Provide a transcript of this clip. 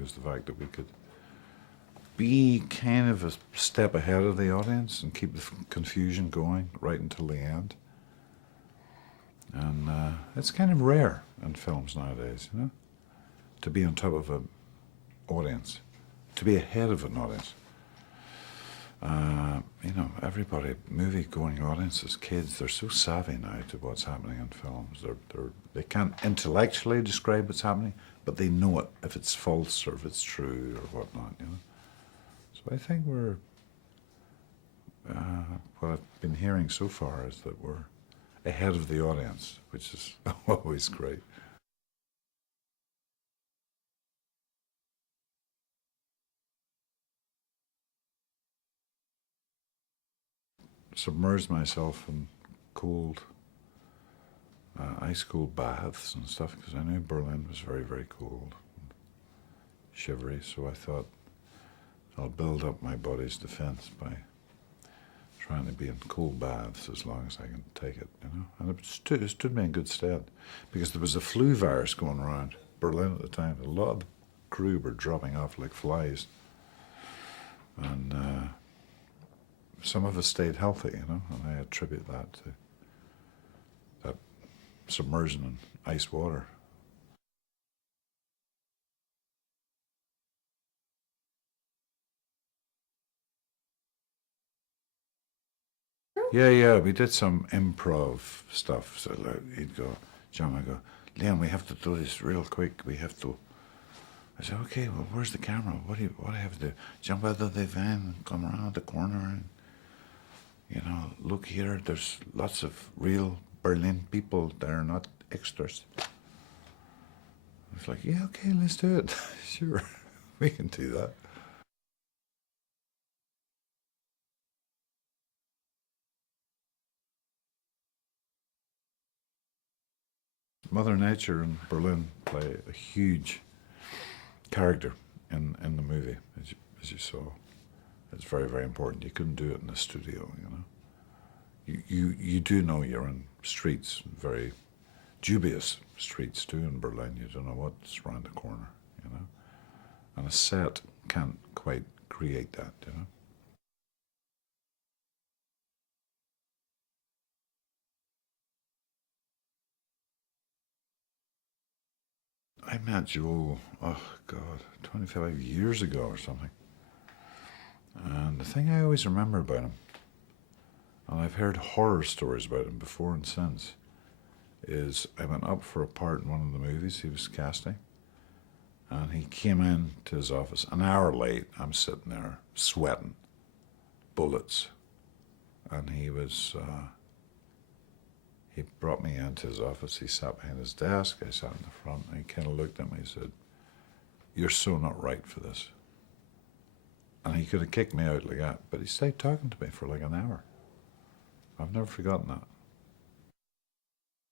was the fact that we could be kind of a step ahead of the audience and keep the confusion going right until the end. And it's kind of rare in films nowadays, you know, to be on top of an audience, to be ahead of an audience. You know, everybody, movie-going audiences, kids, they're so savvy now to what's happening in films. They can't intellectually describe what's happening, but they know it, if it's false or if it's true or whatnot, you know. So I think we're, what I've been hearing so far is that we're ahead of the audience, which is always great. Submerged myself in cold, ice cold baths and stuff, because I knew Berlin was very, very cold and shivery, so I thought I'll build up my body's defense by trying to be in cold baths as long as I can take it, you know. And it stood me in good stead, because there was a flu virus going around Berlin at the time. A lot of the crew were dropping off like flies, and some of us stayed healthy, you know, and I attribute that to that submersion in ice water. Yeah, we did some improv stuff. So like, he'd go, John would go, Liam, we have to do this real quick. We have to. I said, okay, well, where's the camera? What do I have to do? Jump out of the van and come around the corner and, you know, look here, there's lots of real Berlin people there, not extras. It's like, yeah, okay, let's do it. Sure, we can do that. Mother Nature and Berlin play a huge character in the movie, as you saw. It's very, very important. You couldn't do it in the studio, you know. You do know you're in streets, very dubious streets too in Berlin. You don't know what's around the corner, you know. And a set can't quite create that, you know. I met Joel, oh God, 25 years ago or something. And the thing I always remember about him, and I've heard horror stories about him before and since, is I went up for a part in one of the movies he was casting, and he came in to his office an hour late. I'm sitting there sweating bullets, and he brought me into his office. He sat behind his desk. I sat in the front, and he kind of looked at me and said, "You're so not right for this." And he could have kicked me out like that, but he stayed talking to me for like an hour. I've never forgotten that.